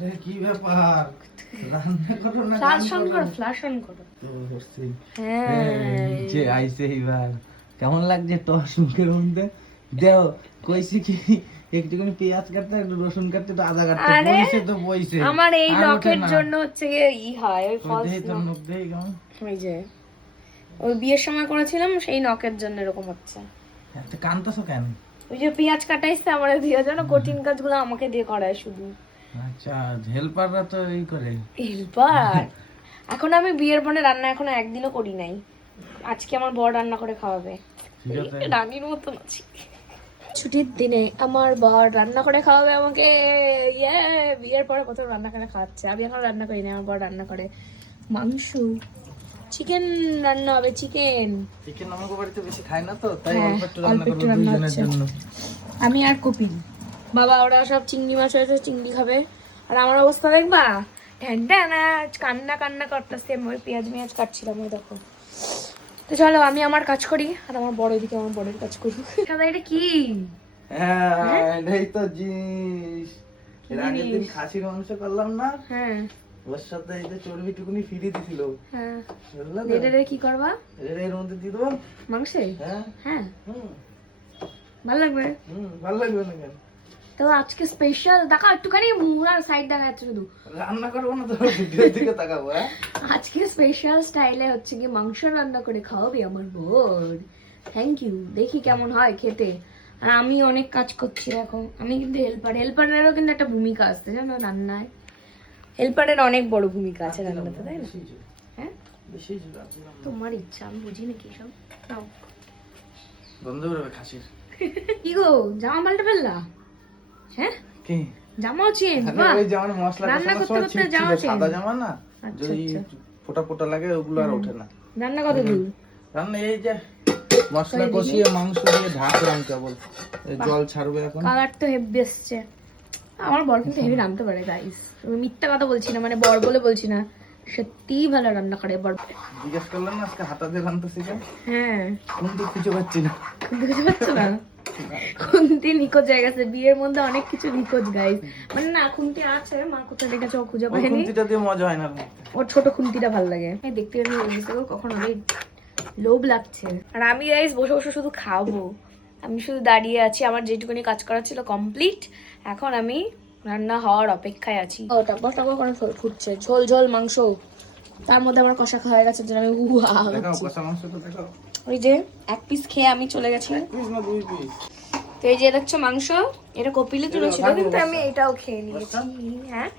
আরে কি ব্যাপার, রান্না করো না, ফ্ল্যাশ অন করো, ফ্ল্যাশ অন করো। হ্যাঁ যে আইছে এবার কেমন লাগছে টস মুখের মধ্যে? দেও কইছি কি একটুখানি পেঁয়াজ কাটতে, একটু রসুন কাটতে, একটু আদা কাটতে, আরে বইছে তো বইছে। আমার এই আর ওঠে লকের না। জন্য হচ্ছে ই হয় ওই ফলস দেই তোর মুখ দেই কেমন? ওই যে ওই বিয়ের সময় করেছিলাম সেই নকের জন্য এরকম হচ্ছে। এত কানতাছো কেন? ওই যে পেঁয়াজ কাটাইছে আমার দিয়ে জন্য কঠিন কাজগুলো আমাকে দিয়ে করায় শুধু। আচ্ছা, হেল্পাররা তো এই করে। হেল্পার এখন আমি বিয়ের পরে রান্না এখনো একদিনও করি নাই। আজকে আমার বর রান্না করে খাওয়াবে, ঠিক আছে। রানীর মতন আছি। ছুটির দিনে আমার বর রান্না করে খাওয়াবে আমাকে। ইয়ে, বিয়ের পরে কত রান্না করে খাওয়াচ্ছে। আমি এখন রান্না করি না, আমার বর রান্না করে। মাংস, চিকেন রান্না হবে, চিকেন। চিকেন আমাকে বাড়িতে বেশি খাই না তো, তাই হ্যাঁ, অল্প একটু রান্না অল্প একটু করব রান্না দুইজনের হচ্ছে। জন্য। আমি আর কপিল, বাবা ওরা সব চিংড়ি মাছ হয়েছে, চিংড়ি খাবে। আর আমার অবস্থা দেখবা, ঢ্যান্ডা কান্না কান্না করতেছে। আমি ওই পেঁয়াজ মেয়াজ কাটছিলাম, ওই দেখো। তো চলো আমি আমার কাজ করি, আর আমার বড় এদিকে আমার বড়ের কাজ করি। দাদা এটা কি? হ্যাঁ, এটাই তো জিনিস। এর আগের দিন খাসির মাংস করলাম না, হ্যাঁ ওর সাথে এই যে চর্বিটুকুনি ফিরে দিছিল। হ্যাঁ, বুঝলা তো? এটা কি করবা? এটা এর মধ্যে দিয়ে দেবো। মাংসে? হ্যাঁ হ্যাঁ, হুম ভালো লাগবে। ভালো লাগবে না কেন? তো আজকে স্পেশাল দেখা, একটুখানি মুড়া সাইড দেখা যাচ্ছে শুধু। রান্না করবো না তো ভিডিওর দিকে তাকাবো। হ্যাঁ, আজকে স্পেশাল স্টাইলে হচ্ছে কি মাংস রান্না করে খাওয়াবে আমার বোন। থ্যাংক ইউ, দেখি কেমন হয় খেতে। আর আমি অনেক কাজ করছি এখন, আমি কিন্তু হেল্পারেরও কিন্তু একটা ভূমিকা আছে জানো রান্নায়। হেল্পারের অনেক বড় ভূমিকা আছে রান্নাতে, তাই না? হ্যাঁ, বেশি জোর আছে। তোমার ইচ্ছা, আমি বুঝি নাকি সব। নাও। বন্ধ করবে খাসির। কি গো, জামা পাল্টে ফেললা? হ্যাঁ, কি জামাও চেঞ্জ? আরে বাহ, ওই জামার মশলা রান্না কষানোর করতে সময় করতে ছিট জামা ছিল, সাদা change। জামা না, আচ্ছা, যদি আচ্ছা। ফোটা ফোটা লাগে ওগুলো আর ওঠে না। রান্না কত দূর? রান্না এই যে মশলা ওই কষিয়ে মাংস দিয়ে ঢাকলাম কেবল, এই জল ছাড়বে এখন। কালার তো হেভি এসছে। আমার বর কিন্তু হেভি রান্নতে পারে গাইস, আমি মিথ্যা কথা বলছি না, মানে বর বলে বলছি না, সত্যিই ভালো রান্না করে বর। জিজ্ঞেস করলাম না আজকে হাতা দিয়ে রান্না শিখে, হ্যাঁ, কিন্তু খুঁজে পাচ্ছি না। বুঝতে পারছো না, খুন্তি নিখোঁজ হয়ে গেছে। বিয়ের মধ্যে অনেক কিছু নিখোঁজ গাইস, মানে না খুন্তি আছে, মা কোথায় রেখেছে ও খুঁজে ওই পায়নি। খুন্তিটা দিয়ে মজা হয় না। ওর ছোট খুন্তিটা ভালো লাগে, এই দেখতে গেলে কখন অনেক লোভ লাগছে। আর আমি গাইস বসে বসে শুধু খাবো, আমি শুধু দাঁড়িয়ে আছি। আমার যেটুকুনি কাজ করা ছিল কমপ্লিট, এখন আমি রান্না হওয়ার অপেক্ষায় আছি। ও টকবক টকবক করে ফুটছে, ঝোল ঝোল মাংস, তার মধ্যে আমার কষা খাওয়া গেছে, যেন আমি দেখাও কষা মাংসটা দেখাও। ওই যে এক পিস খেয়ে আমি চলে গেছি। পিস না 2 পিস। তো এই যে দেখছো মাংস, এটা কপিলে তুলেছিল, কিন্তু আমি এটাও খেয়ে নিয়েছি। হ্যাঁ,